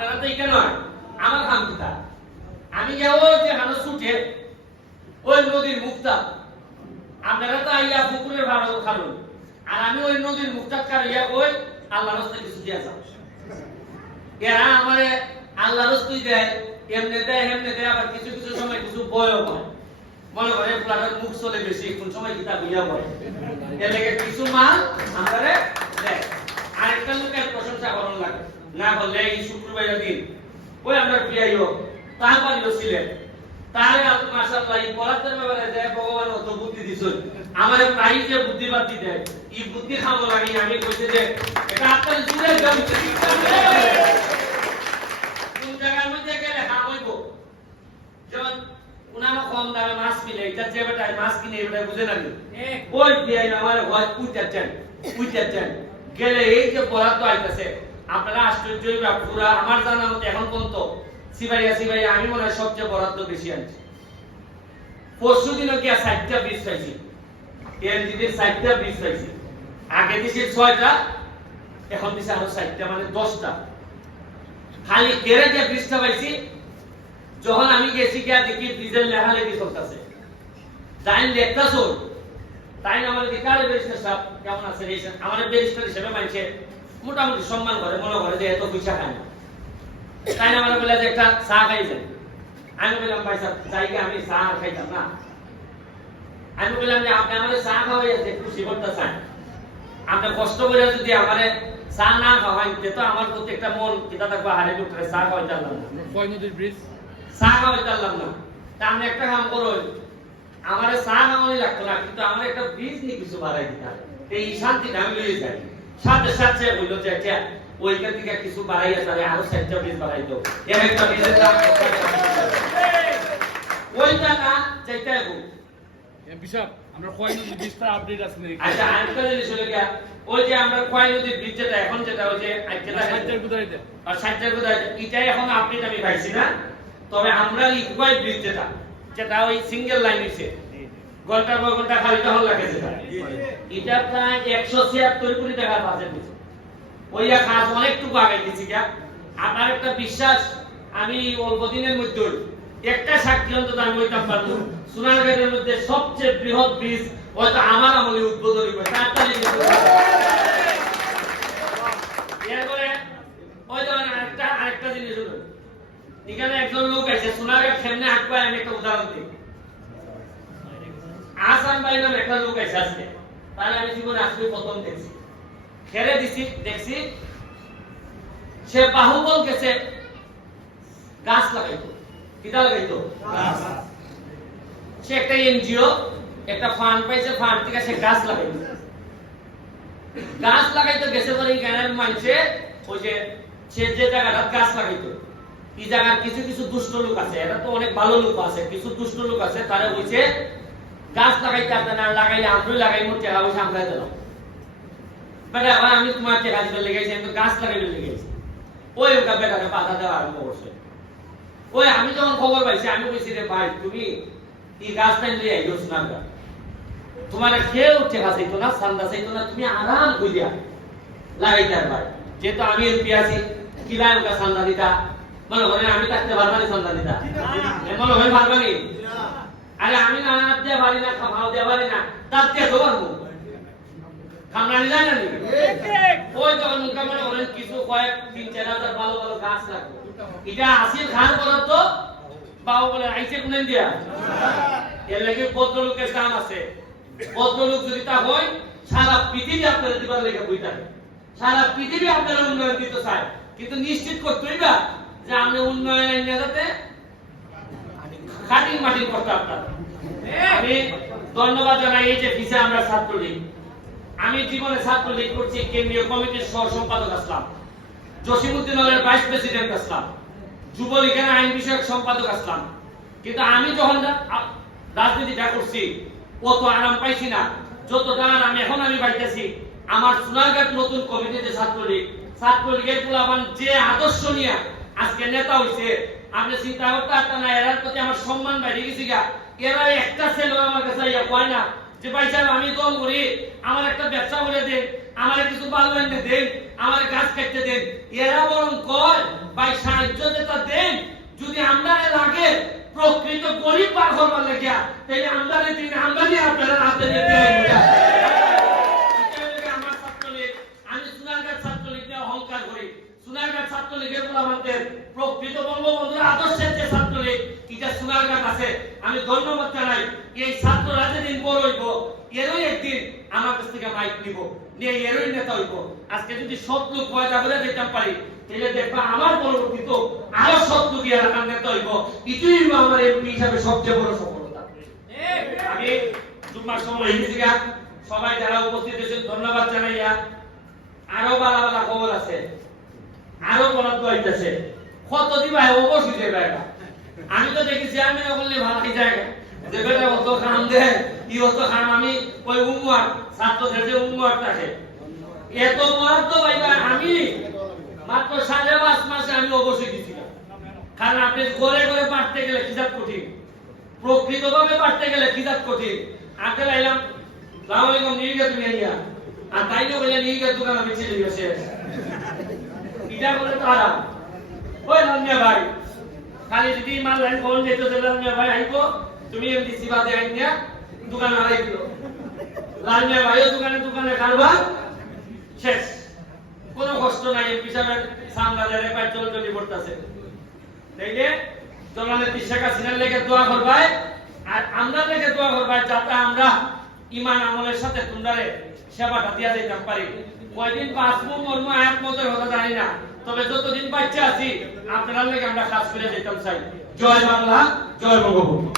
আপনারা তো এখানে নয় আমার খাম কিতা আমি যাও যে হানো ছুটে ওই নদীর মুক্তা আপনারা তো আইয়া পুকুরের ভাড়া খালুন আর আমি ওই নদীর মুক্তা কারিয়া ওই আল্লাহর রাস্তায় কিছু দিয়া যাও এরা আমারে আল্লাহর রাস্তায় দেয় এমনি দেয় এমনি দেয় আবার কিছু কিছু সময় কিছু বয়ও হয় মনে করে প্লাটার মুখ চলে বেশি কোন সময় কিতা হইয়া বয় এর লাগে কিছু মাল আমারে দেয় আরেকটা লোকের প্রশংসা করন লাগে না বললে এই শুক্রবারের দিন ওই আমরা প্রিয়ও তারপরেও ছিলেন তারে মাশাআল্লাহ এই পড়াতে ব্যাপারে যে ভগবান অত বুদ্ধি দিছেন আমারে প্রায় যে বুদ্ধিবাদ দিতে এই বুদ্ধি খাওয়া লাগি আমি কইতে যে এটা আপনার জুড়ে দাম কোন জায়গার মধ্যে গেলে হা হইব যেমন উনামা কম দামে মাছ কিনে এটা যে বেটায় মাছ কিনে এটা বুঝে না ওই দিয়ে আমারে হয় পুইটাচ্ছেন গেলে এই যে বরাদ্দ আইতাছে আপনারা আশ্চর্য হইবা পুরা আমার জানা মতে এখন পর্যন্ত সিবাইয়া আমি মনে হয় সবচেয়ে বরাদ্দ বেশি আনছি পরশু দিনও কি 60টা বীজ পাইছি এনজিডির 60টা বীজ পাইছি আগে দিছি 6টা এখন দিছি আরো 60টা মানে 10টা খালি কেরে যে বীজটা পাইছি যখন আমি গেছি গিয়া দেখি বীজের লেখালেখি চলতেছে তাই লেখতাছো তাই আমার বিকালে ব্যারিস্টার সাহেব কেমন আছে আমার ব্যারিস্টার হিসেবে মানছে মোটামুটি সম্মান করে মনে করে যে এত পয়সা খায় না তাই আমার বলে যে একটা চা খাইছেন আমি বললাম ভাই সাহেব যাইকে আমি চা খাইতাম না আমি বললাম যে আপনি আমাদের চা খাওয়াইছে খুশি করতে চান আপনি কষ্ট করে যদি আমারে চা না খাওয়াই তো আমার প্রতি একটা মন কিতা থাকবে হারে উঠে চা খাওয়াইতে পারলাম না কয় নদীর ব্রিজ চা খাওয়াইতে পারলাম না তা আপনি একটা কাম করুন আমারে চা খাওয়ানি লাগতো না কিন্তু আমার একটা বীজ নিয়ে কিছু বাড়াই দিতে হবে এই শান্তিটা আমি লইয়ে যাই সাথে সাথে বললো যে আচ্ছা ওইখান থেকে কিছু বাড়াইয়া তাহলে আরো 60টা বীজ বাড়াই দাও এর একটা বীজের দাম ওইটা না যেটা হোক এমপি সাহেব আমরা কয় নদীর ব্রিজটা আপডেট আছে নাকি আচ্ছা আরেকটা জিনিস হলো গিয়া ওই যে আমরা কয় নদীর ব্রিজ যেটা এখন যেটা ওই যে যেটা 60টার কোথায় আর 60টার কোথায় এটাই এখন আপডেট আমি পাইছি না তবে আমরা লিকুইড ব্রিজ যেটা ওই সিঙ্গেল লাইন হইছে ঘন্টার পর ঘন্টা খালি তখন লাগে যেটা এটা প্রায় 176 কোটি টাকার বাজেট দিছে ওইয়া কাজ অনেকটুকু আগাই দিছি গিয়া আপনার একটা বিশ্বাস আমি অল্প দিনের মধ্যে একটা সাক্ষী অন্তত আমি ওইটা পারবো সোনারগাঁয়ের মধ্যে সবচেয়ে বৃহৎ ব্রিজ হয়তো আমার আমলে উদ্বোধন হইবে তাড়াতাড়ি এরপরে ওই ধরেন আরেকটা জিনিস হলো এখানে একজন লোক আছে সোনারগাঁ সামনে আঁকবা আমি একটা উদাহরণ দিই আসাম ভাই নামে একটা লোক আছে আজকে তাহলে আমি জীবনে আজকে প্রথম দেখছি খেলে দেখছি সে বাহুবল গেছে গাছ লাগাইতো কিটা লাগাইতো সে একটা এনজিও একটা ফান্ড পাইছে ফান্ড থেকে সে গাছ লাগাইতো গেছে পরে জ্ঞানের মানছে ওই যে সে যে জায়গাটা গাছ লাগাইতো এই জায়গার কিছু কিছু দুষ্ট লোক আছে এরা তো অনেক ভালো লোক আছে কিছু দুষ্ট লোক আছে তারা হইছে গাছ লাগাইতে আপনারা লাগাইলে আমরাই লাগাইমু টাকা পয়সা আমরাই দিলাম বেটা আমি তোমার টাকা দিতে লেগেছি আমি তো গাছ লাগাইতে লেগেছি ওই ওটা বেটাকে বাধা দেওয়া আরম্ভ করছে ওই আমি যখন খবর পাইছি আমি কইছি রে ভাই তুমি এই গাছটা নিয়ে আইছো সোনারগাঁ তোমার খেয়ে উঠে গাছাইতো না সান্দা চাইতো না তুমি আরাম কইরা লাগাইতে পারবে যেহেতু আমি এমপি আছি কিলাই ওটা সান্দা দিতা মনে করেন আমি থাকতে পারবানি সান্দা দিতা মনে হয় পারবানি আরে আমি না দিয়ে পারি না খাওয়া দিয়ে পারি না তার দিয়ে তো পারবো খামরানি যায় না ওই তখন মুখে মনে করেন কিছু কয়েক 3-4 হাজার ভালো ভালো গাছ লাগবে এটা আসিল খান করার তো বাবু বলে আইসে কোনেন দিয়া এর লাগে ভদ্রলোকের দাম আছে ভদ্রলোক যদি তা হয় সারা পৃথিবী আপনারা দিবার লেগে বইটা সারা পৃথিবী আপনারা উন্নয়ন দিতে চায় কিন্তু নিশ্চিত করতে হইবা যে আপনি উন্নয়নের যাতে কাটিং মাটিং করতে আপনারা আমি ধন্যবাদ জানাই এই যে ভিসা আমরা ছাত্রলীগ আমি জীবনে ছাত্রলীগ করছি কেন্দ্রীয় কমিটির সহ সম্পাদক আসলাম জসিমউদ্দিনের ভাইস প্রেসিডেন্ট আসলাম যুবলীগের আইন বিষয়ক সম্পাদক আসলাম কিন্তু আমি যখন রাজনীতিটা করছি কত আরাম পাইছি না যতটা আরাম এখন আমি পাইতেছি আমার সোনারগাঁও নতুন কমিটিতে ছাত্রলীগের পোলাপান যে আদর্শ নিয়ে আজকে নেতা হইছে আপনি চিন্তা করতে পারতেন না এর প্রতি আমার সম্মান বেড়ে গেছে গা এরা একটা ছেলে আমার কাছে ইয়া কয় না যে ভাই সাহেব আমি দল করি আমার একটা ব্যবসা করে দেন আমার কিছু ভালো এনে দেন আমার গাছ কাটতে দেন এরা বরং কয় ভাই সাহায্য যেটা দেন যদি আমরা লাগে প্রকৃত গরিব বার করবার লাগিয়া তাহলে আমদানি দিন আমদানি আপনারা হাতে নিয়ে দেওয়া আমার ছাত্রলীগ আমি সোনারগাঁ ছাত্রলীগ নিয়ে অহংকার করি সোনারগাঁ ছাত্রলীগের বলে আমাদের প্রকৃত বঙ্গবন্ধুর আদর্শের যে ছাত্রলীগ এটা সোনারগাঁ আছে আমি ধন্যবাদ জানাই এই ছাত্ররা যেদিন বড় হইব এরই একদিন আমার কাছ থেকে মাইক নিব নিয়ে এরই নেতা হইব আজকে যদি সৎ লোক পয়দা করে দিতে পারি তাহলে দেখবা আমার পরবর্তী তো আরো সৎ লোক এলাকার নেতা হইব এটাই হইব আমার এমপি হিসাবে সবচেয়ে বড় সফলতা আমি জুম্মার সময় হিন্দিকা সবাই যারা উপস্থিত হয়েছেন ধন্যবাদ জানাইয়া আরো বালা বালা খবর আছে আরো বরাদ্দ হইতেছে কত দিবা অবশ্যই দেবে আমি তো দেখি চেয়ারম্যান বললে ভালোই জায়গা যে বেটা অত খাম দে ই অত খাম আমি ওই উম্মার ছাত্রদের যে উম্মার থাকে এত বরাদ্দ পাইবা আমি মাত্র 5.5 মাসে আমি অবশ্যই দিছি কারণ আপনি ঘরে ঘরে পাঠতে গেলে কিতাব কঠিন প্রকৃতভাবে পাঠতে গেলে কিতাব কঠিন আগে লাইলাম সালাম আলাইকুম নিয়ে তুমি আইয়া আর তাই তো বলে নিয়ে গিয়ে দোকান আমি ছেড়ে গেছে এটা বলে তো আরাম ওই লামিয়া ভাই খালি যদি মাল লাইন ফোন দিতে লামিয়া ভাই আইবো তুমি এমডিসি বাদে আইনিয়া দোকান হারাই দিল লামিয়া ভাইও দোকানে কারবার শেষ কোনো কষ্ট নাই এমপি সাহেবের সামলাদের পেট্রোল চলি পড়তেছে তাইলে জননেত্রী শেখ হাসিনার লেগে দোয়া করবাই আর আমরা লেগে দোয়া করবাই যাতে আমরা ইমান আমলের সাথে তোমরারে সেবাটা দিয়া দিতাম পারি কয়দিন বাঁচবো মরমো এক মতের কথা জানি না তবে যতদিন বাচ্চা আছি আপনারা লেগে আমরা কাজ করে যেতাম চাই জয় বাংলা জয় বঙ্গবন্ধু